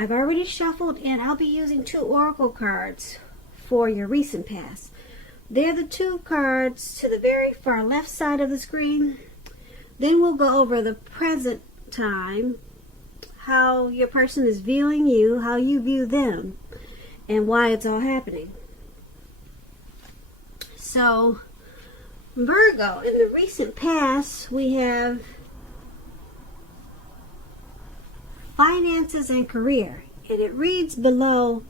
I've already shuffled, and I'll be using 2 oracle cards for your recent past. They're the 2 cards to the very far left side of the screen. Then we'll go over the present time, how your person is viewing you, how you view them, and why it's all happening. So, Virgo, in the recent past, we have finances and career. And it reads below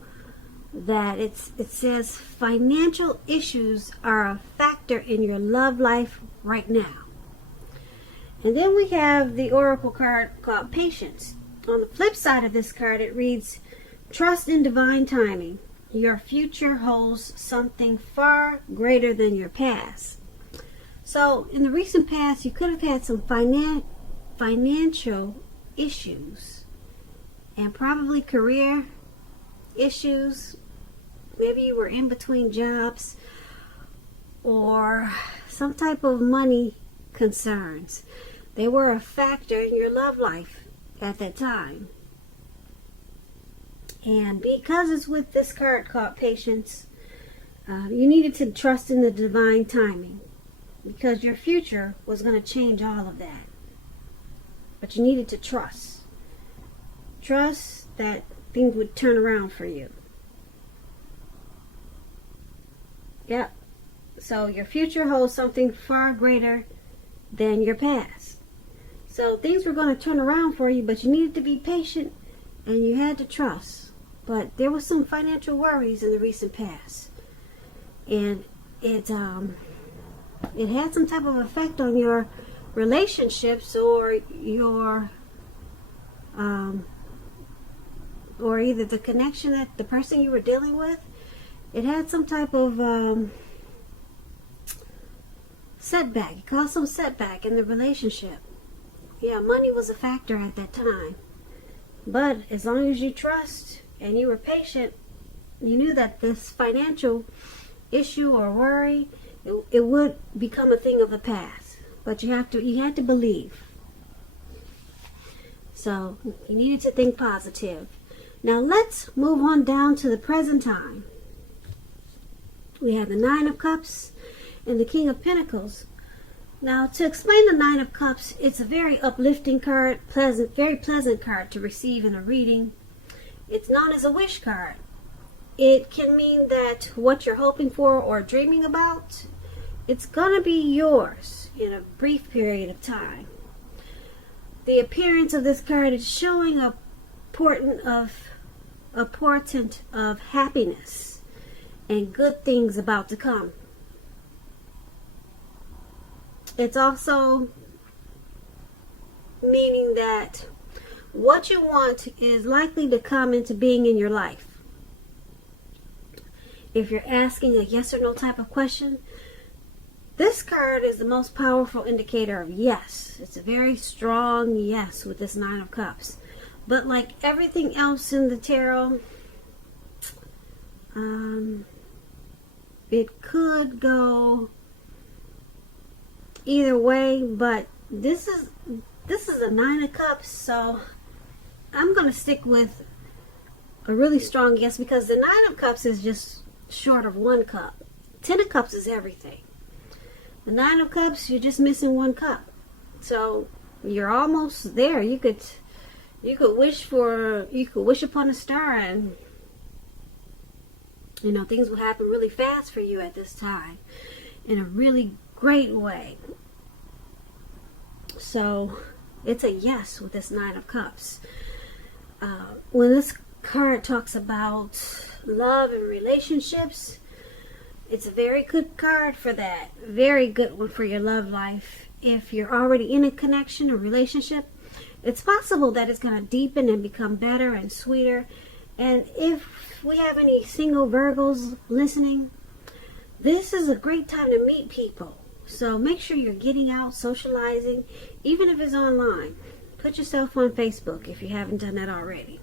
that it says financial issues are a factor in your love life right now. And then we have the oracle card called Patience. On the flip side of this card, it reads, trust in divine timing. Your future holds something far greater than your past. So, in the recent past, you could have had some financial issues and probably career issues. Maybe you were in between jobs or some type of money concerns. They were a factor in your love life at that time. And because it's with this card called Patience, you needed to trust in the divine timing, because your future was going to change all of that. But you needed to trust. Trust that things would turn around for you. Yep. So your future holds something far greater than your past. So things were going to turn around for you, but you needed to be patient and you had to trust. But there was some financial worries in the recent past. And it had some type of effect on your relationships or your or either the connection that the person you were dealing with. It had some type of setback. It caused some setback in the relationship. Yeah, money was a factor at that time. But as long as you trust and you were patient, you knew that this financial issue or worry, it would become a thing of the past. But you had to believe. So you needed to think positive. Now let's move on down to the present time. We have the 9 of Cups and the King of Pentacles. Now, to explain the 9 of Cups, it's a very uplifting card, very pleasant card to receive in a reading. It's known as a wish card. It can mean that what you're hoping for or dreaming about, it's going to be yours in a brief period of time. The appearance of this card is showing a portent of happiness and good things about to come. It's also meaning that what you want is likely to come into being in your life. If you're asking a yes or no type of question, this card is the most powerful indicator of yes. It's a very strong yes with this 9 of Cups. But like everything else in the tarot, it could go either way, but this is a 9 of Cups, so I'm going to stick with a really strong yes, because the 9 of Cups is just short of 1 cup. 10 of Cups is everything. The 9 of Cups, you're just missing 1 cup. So you're almost there. You could wish upon a star, and things will happen really fast for you at this time in a really great way. So it's a yes with this 9 of Cups. When this card talks about love and relationships, it's a very good card for that. Very good one for your love life. If you're already in a connection or relationship, it's possible that it's going to deepen and become better and sweeter. And if we have any single Virgos listening, this is a great time to meet people. So make sure you're getting out, socializing, even if it's online. Put yourself on Facebook if you haven't done that already.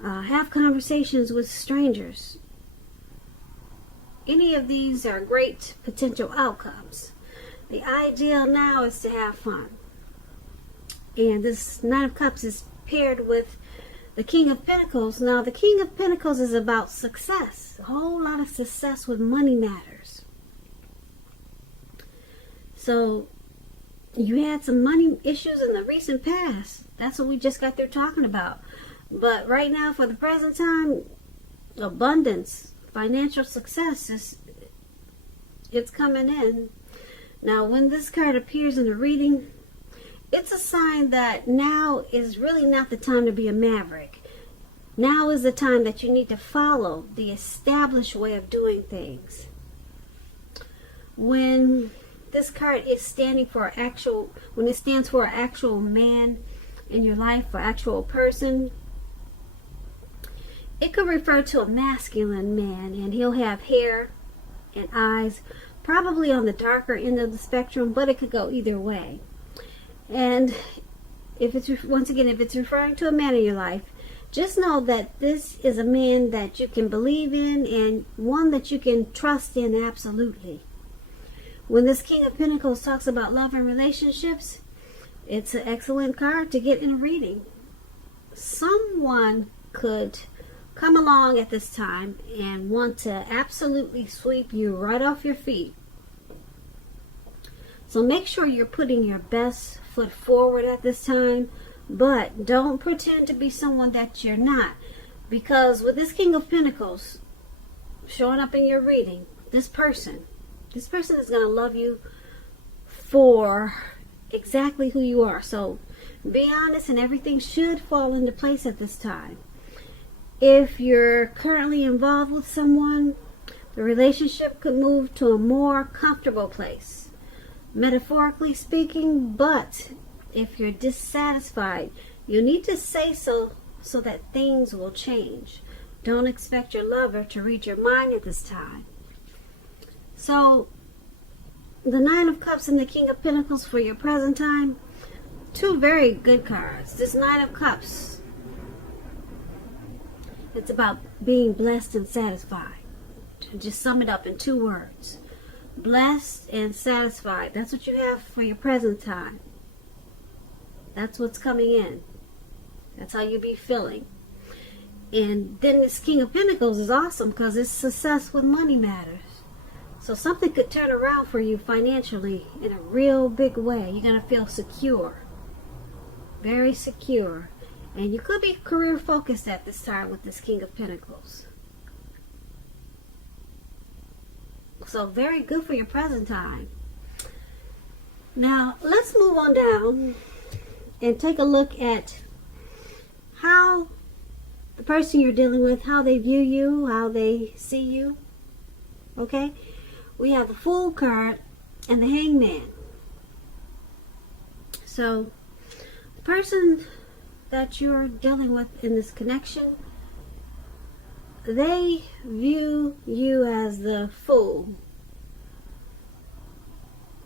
Have conversations with strangers. Any of these are great potential outcomes. The ideal now is to have fun. And this 9 of Cups is paired with the King of Pentacles. Now, the King of Pentacles is about success. A whole lot of success with money matters. So, you had some money issues in the recent past. That's what we just got through talking about. But right now, for the present time, abundance, financial success it's coming in. Now, when this card appears in a reading, it's a sign that now is really not the time to be a maverick. Now is the time that you need to follow the established way of doing things. When this card is standing for when it stands for an actual man in your life, or actual person, it could refer to a masculine man, and he'll have hair and eyes, probably on the darker end of the spectrum, but it could go either way. And if it's referring to a man in your life, just know that this is a man that you can believe in, and one that you can trust in absolutely. When this King of Pentacles talks about love and relationships, it's an excellent card to get in a reading. Someone could come along at this time and want to absolutely sweep you right off your feet. So make sure you're putting your best foot forward at this time, but don't pretend to be someone that you're not. Because with this King of Pentacles showing up in your reading, this person is going to love you for exactly who you are. So be honest, and everything should fall into place at this time. If you're currently involved with someone, the relationship could move to a more comfortable place, metaphorically speaking. But if you're dissatisfied, you need to say so that things will change. Don't expect your lover to read your mind at this time. So, the Nine of Cups and the King of Pentacles for your present time, two very good cards. This Nine of Cups, it's about being blessed and satisfied. To just sum it up in 2 words. Blessed and satisfied. That's what you have for your present time. That's what's coming in. That's how you be feeling. And then this King of Pentacles is awesome because it's success with money matters. So something could turn around for you financially in a real big way. You're going to feel secure. Very secure. And you could be career focused at this time with this King of Pentacles. So very good for your present time. Now let's move on down and take a look at how the person you're dealing with, how they view you, how they see you. Okay? We have the Fool card and the Hangman. So the person that you're dealing with in this connection, they view you as the Fool.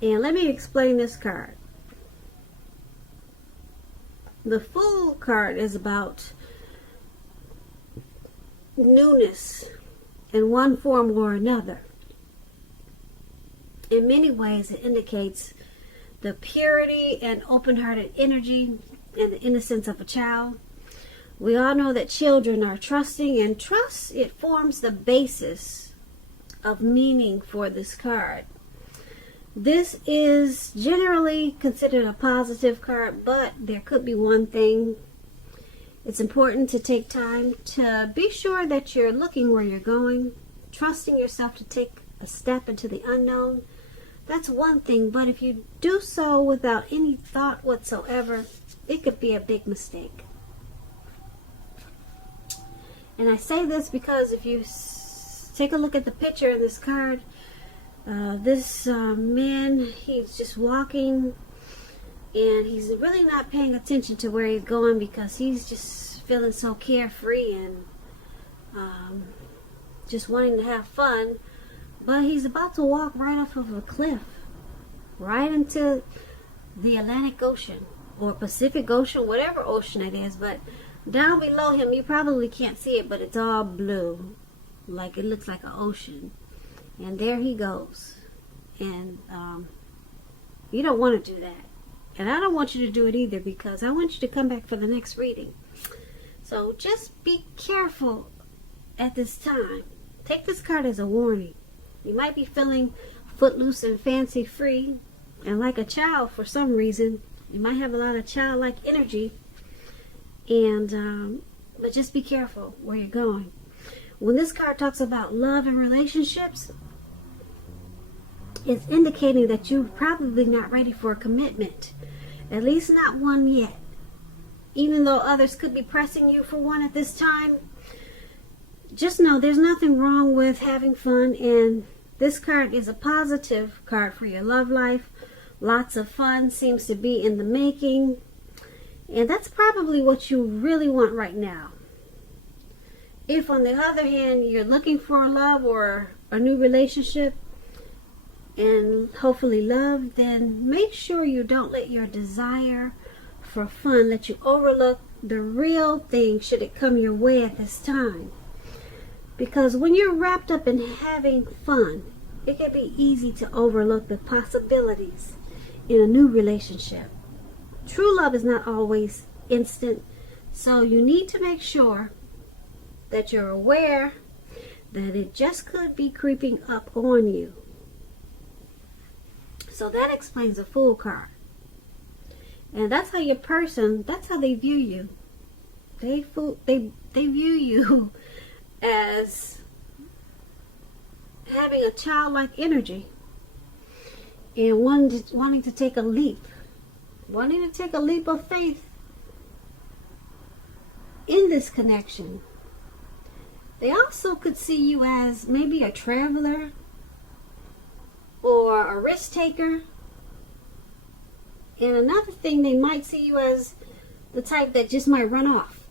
And let me explain this card. The Fool card is about newness in one form or another. In many ways, it indicates the purity and open-hearted energy and the innocence of a child. We all know that children are trusting, and trust, it forms the basis of meaning for this card. This is generally considered a positive card, but there could be one thing. It's important to take time to be sure that you're looking where you're going, trusting yourself to take a step into the unknown. That's one thing, but if you do so without any thought whatsoever, it could be a big mistake. And I say this because if you take a look at the picture in this card, this man, he's just walking, and he's really not paying attention to where he's going because he's just feeling so carefree and just wanting to have fun. But he's about to walk right off of a cliff, right into the Atlantic Ocean or Pacific Ocean, whatever ocean it is. But down below him, you probably can't see it, but it's all blue, like it looks like an ocean. And there he goes. And you don't want to do that. And I don't want you to do it either, because I want you to come back for the next reading. So just be careful at this time. Take this card as a warning. You might be feeling footloose and fancy free and like a child for some reason. You might have a lot of childlike energy, and but just be careful where you're going. When this card talks about love and relationships, it's indicating that you're probably not ready for a commitment, at least not one yet. Even though others could be pressing you for one at this time, just know there's nothing wrong with having fun, and this card is a positive card for your love life. Lots of fun seems to be in the making, and that's probably what you really want right now. If, on the other hand, you're looking for love or a new relationship and hopefully love, then make sure you don't let your desire for fun let you overlook the real thing should it come your way at this time. Because when you're wrapped up in having fun, it can be easy to overlook the possibilities in a new relationship. True love is not always instant, so you need to make sure that you're aware that it just could be creeping up on you. So that explains the Fool card. And that's how your person, that's how they view you. They view you as having a childlike energy and wanting to take a leap of faith in this connection. They also could see you as maybe a traveler or a risk taker. And another thing, they might see you as the type that just might run off.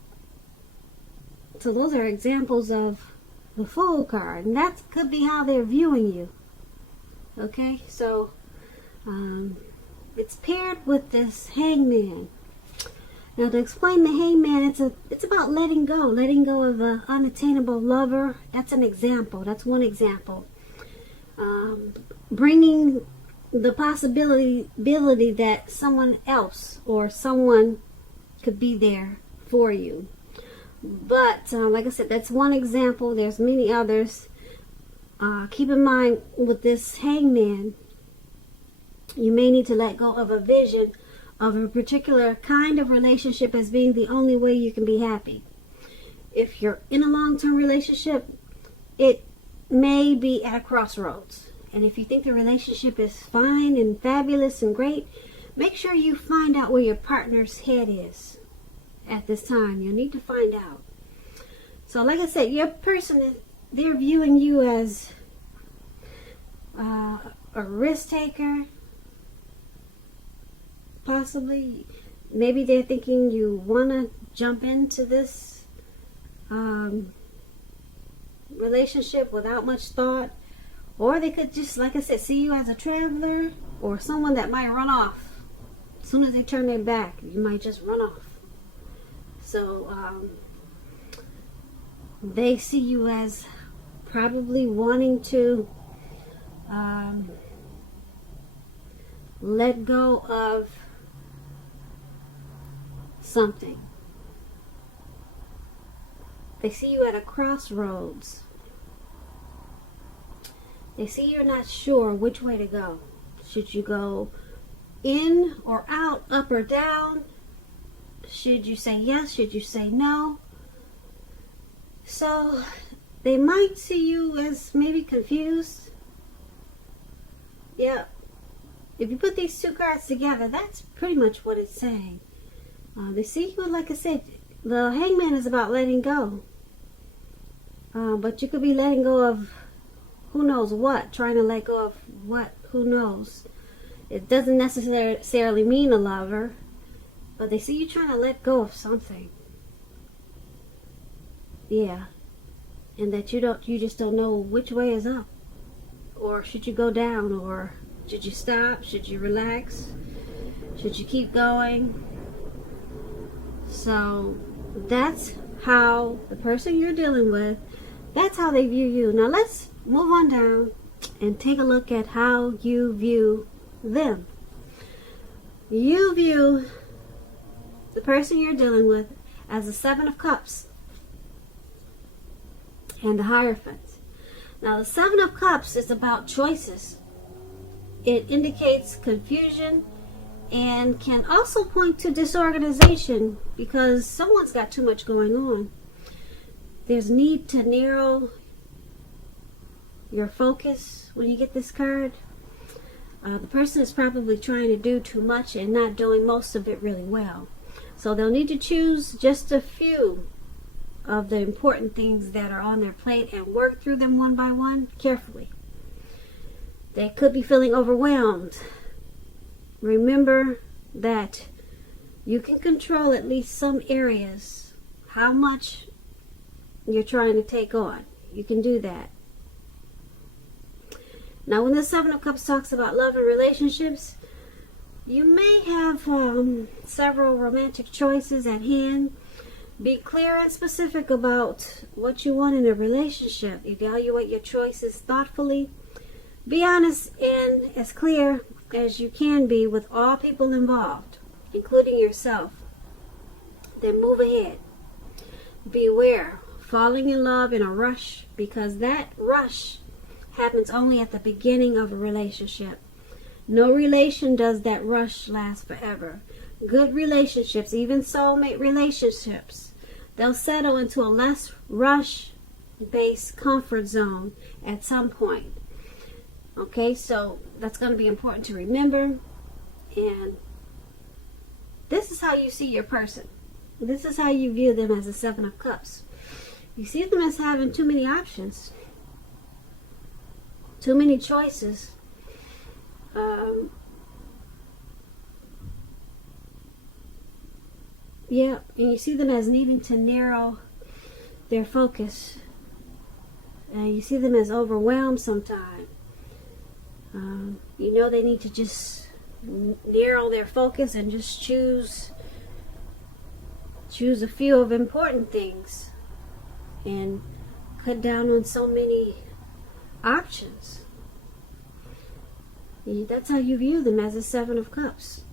So those are examples of the Fool card, and that could be how they're viewing you. Okay, so it's paired with this Hangman. Now, to explain the Hangman, it's about letting go of the unattainable lover. That's an example. That's one example. Bringing the possibility that someone else or someone could be there for you. But like I said, that's one example. There's many others. Keep in mind with this Hangman, you may need to let go of a vision of a particular kind of relationship as being the only way you can be happy. If you're in a long-term relationship, it may be at a crossroads. And if you think the relationship is fine and fabulous and great, make sure you find out where your partner's head is at this time. You need to find out. So like I said, your person, they're viewing you as a risk taker. Possibly. Maybe they're thinking you want to jump into this relationship without much thought. Or they could just, like I said, see you as a traveler or someone that might run off. As soon as they turn their back, you might just run off. So they see you as probably wanting to let go of something. They see you at a crossroads. They see you're not sure which way to go. Should you go in or out, up or down? Should you say yes? Should you say no? So they might see you as maybe confused. Yeah. If you put these two cards together, that's pretty much what it's saying. They see you, like I said, the Hangman is about letting go. But you could be letting go of who knows what, trying to let go of what, who knows. It doesn't necessarily mean a lover, but they see you trying to let go of something. Yeah. And that you just don't know which way is up. Or should you go down, or should you stop? Should you relax? Should you keep going? So that's how the person you're dealing with, that's how they view you. Now let's move on down and take a look at how you view them. You view the person you're dealing with as the Seven of Cups and the Hierophant. Now, the Seven of Cups is about choices. It indicates confusion and can also point to disorganization because someone's got too much going on. There's need to narrow your focus when you get this card. The person is probably trying to do too much and not doing most of it really well. So they'll need to choose just a few of the important things that are on their plate and work through them one by one carefully. They could be feeling overwhelmed. Remember that you can control at least some areas, how much you're trying to take on. You can do that. Now, when the Seven of Cups talks about love and relationships, you may have several romantic choices at hand. Be clear and specific about what you want in a relationship. Evaluate your choices thoughtfully. Be honest and as clear as you can be with all people involved, including yourself. Then move ahead. Beware falling in love in a rush, because that rush happens only at the beginning of a relationship. No relation does that rush last forever. Good relationships, even soulmate relationships, they'll settle into a less rush-based comfort zone at some point. Okay, so that's going to be important to remember. And this is how you see your person. This is how you view them as a Seven of Cups. You see them as having too many options, too many choices. Yeah, and you see them as needing to narrow their focus. And you see them as overwhelmed sometimes. You know they need to just narrow their focus and just choose a few of important things and cut down on so many options. That's how you view them, as a Seven of Cups.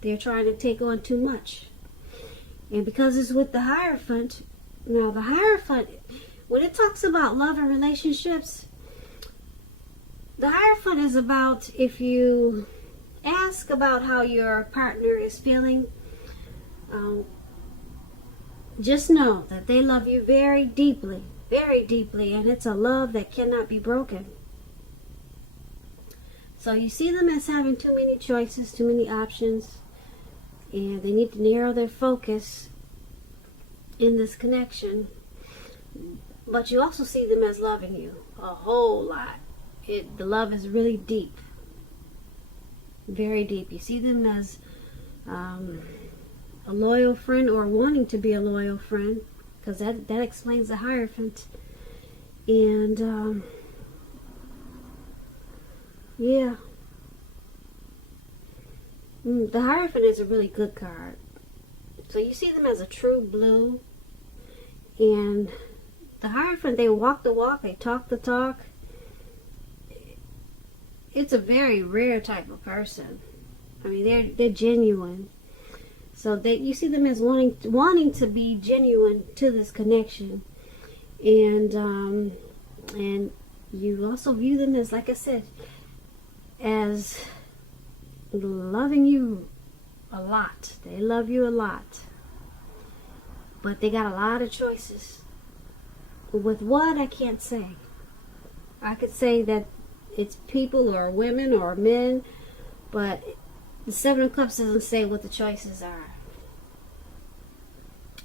They're trying to take on too much. And because it's with the Hierophant, now the Hierophant, when it talks about love and relationships, the Hierophant is about, if you ask about how your partner is feeling, just know that they love you very deeply, and it's a love that cannot be broken. So you see them as having too many choices, too many options, and they need to narrow their focus in this connection. But you also see them as loving you a whole lot. The love is really deep, very deep. You see them as a loyal friend, or wanting to be a loyal friend, because that explains the Hierophant. And yeah, the Hierophant is a really good card. So you see them as a true blue, and the Hierophant, they walk the walk, they talk the talk. It's a very rare type of person. I mean, they're genuine. So you see them as wanting to be genuine to this connection, and you also view them as, like I said, as loving you a lot. They love you a lot, but they got a lot of choices. With what, I can't say. I could say that it's people or women or men, but the Seven of Cups doesn't say what the choices are.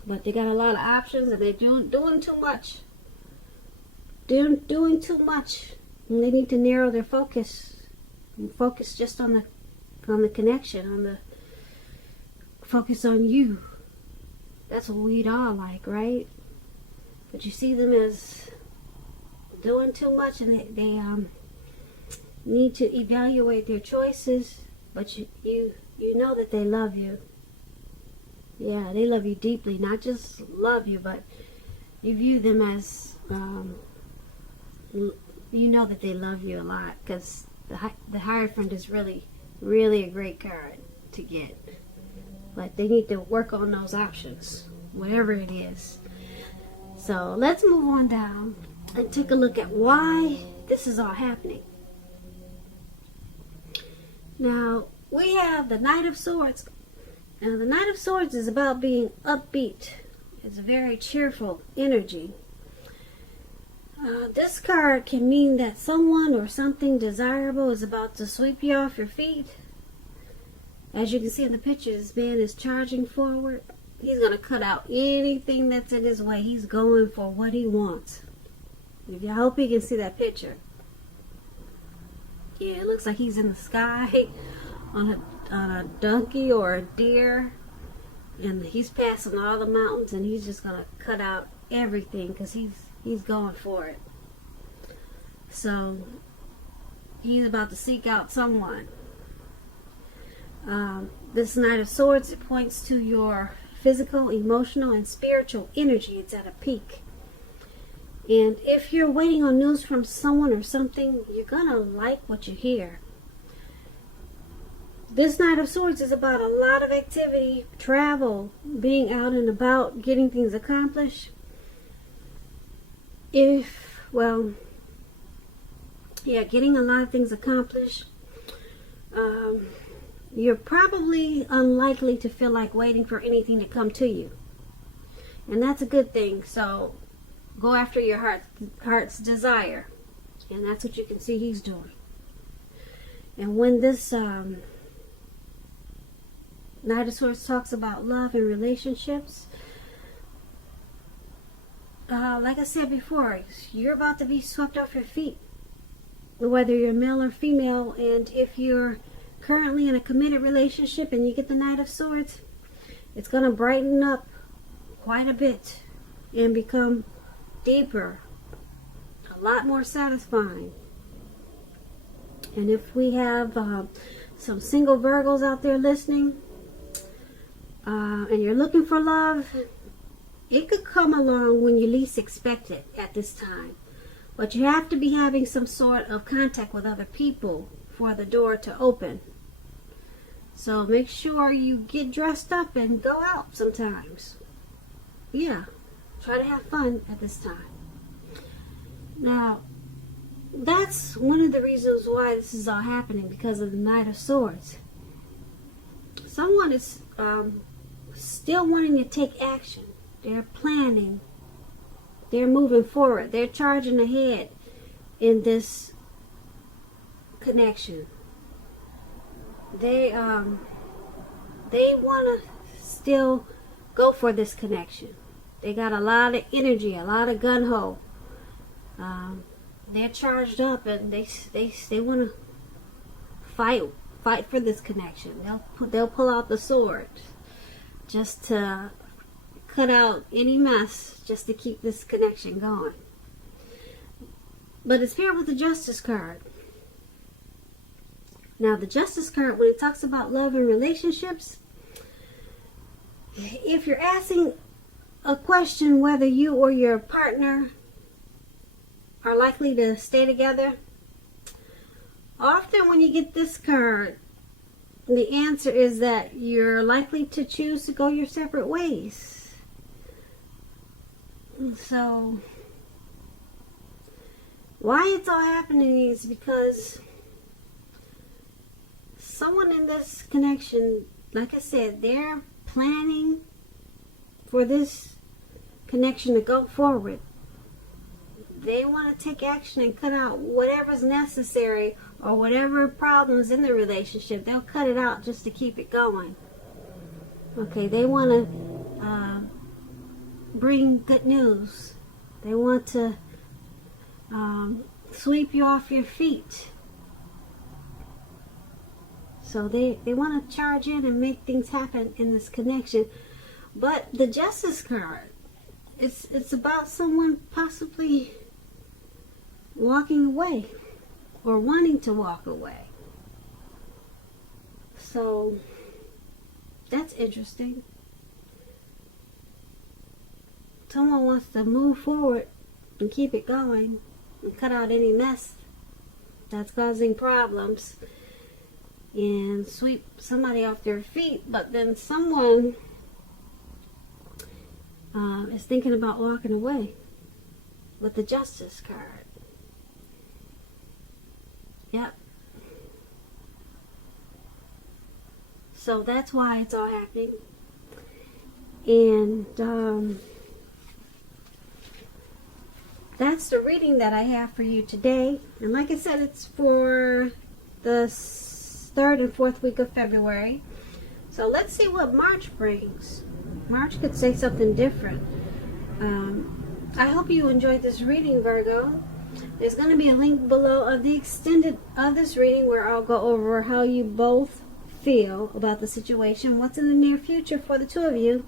But they got a lot of options, and they're doing too much. They're doing too much, and they need to narrow their focus and focus just on the connection, focus on you. That's what we'd all like, right? But you see them as doing too much, and they need to evaluate their choices. But you know that they love you. Yeah, they love you deeply. Not just love you, but you view them as, you know that they love you a lot, because the Hierophant is really, really a great card to get. but they need to work on those options, whatever it is. So let's move on down and take a look at why this is all happening. Now, we have the Knight of Swords. Now, the Knight of Swords is about being upbeat. It's a very cheerful energy. This card can mean that someone or something desirable is about to sweep you off your feet. As you can see in the picture, this man is charging forward. He's going to cut out anything that's in his way. He's going for what he wants. I hope you can see that picture. Yeah, it looks like he's in the sky on a donkey or a deer. And he's passing all the mountains, and he's just going to cut out everything because he's going for it. So he's about to seek out someone. This Knight of Swords, it points to your physical, emotional, and spiritual energy. It's at a peak. And if you're waiting on news from someone or something, you're going to like what you hear. This Knight of Swords is about a lot of activity, travel, being out and about, getting things accomplished. Getting a lot of things accomplished. You're probably unlikely to feel like waiting for anything to come to you. And that's a good thing. So go after your heart's desire. And that's what you can see he's doing. And when this Knight of Swords talks about love and relationships, like I said before, you're about to be swept off your feet. Whether you're male or female, and if you're currently in a committed relationship and you get the Knight of Swords, it's going to brighten up quite a bit and become deeper, a lot more satisfying. And if we have some single Virgos out there listening, and you're looking for love, it could come along when you least expect it at this time. But you have to be having some sort of contact with other people for the door to open. So make sure you get dressed up and go out sometimes. Yeah, try to have fun at this time. Now, that's one of the reasons why this is all happening, because of the Knight of Swords. Someone is still wanting to take action. They're planning. They're moving forward. They're charging ahead in this connection. They want to still go for this connection. They got a lot of energy, a lot of gun-ho. They're charged up, and they want to fight for this connection. They'll pull out the sword just to cut out any mess, just to keep this connection going. But it's paired with the Justice card. Now, the Justice card, when it talks about love and relationships, if you're asking a question whether you or your partner are likely to stay together, often when you get this card, the answer is that you're likely to choose to go your separate ways. So, why it's all happening is because someone in this connection, like I said, they're planning for this connection to go forward. They want to take action and cut out whatever's necessary or whatever problems in the relationship. They'll cut it out just to keep it going. Okay, they want to bring good news. They want to sweep you off your feet. So they want to charge in and make things happen in this connection. But the Justice card, it's about someone possibly walking away or wanting to walk away. So that's interesting. Someone wants to move forward and keep it going and cut out any mess that's causing problems. and sweep somebody off their feet, but then someone is thinking about walking away with the Justice card. Yep. So that's why it's all happening. And that's the reading that I have for you today. And like I said, it's for the 3rd and 4th week of February. So let's see what March brings. March could say something different. I hope you enjoyed this reading, Virgo. There's going to be a link below of the extended of this reading where I'll go over how you both feel about the situation, what's in the near future for the two of you,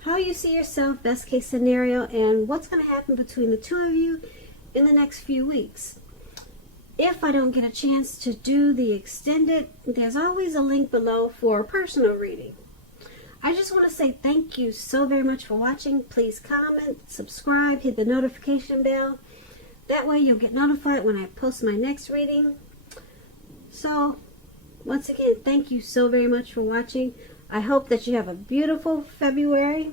how you see yourself, best case scenario, and what's going to happen between the two of you in the next few weeks. If I don't get a chance to do the extended, there's always a link below for a personal reading. I just want to say thank you so very much for watching. Please comment, subscribe, hit the notification bell. That way you'll get notified when I post my next reading. So, once again, thank you so very much for watching. I hope that you have a beautiful February,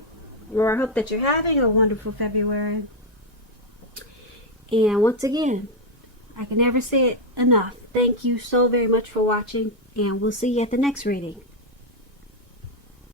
or I hope that you're having a wonderful February. And once again, I can never say it enough. Thank you so very much for watching, and we'll see you at the next reading.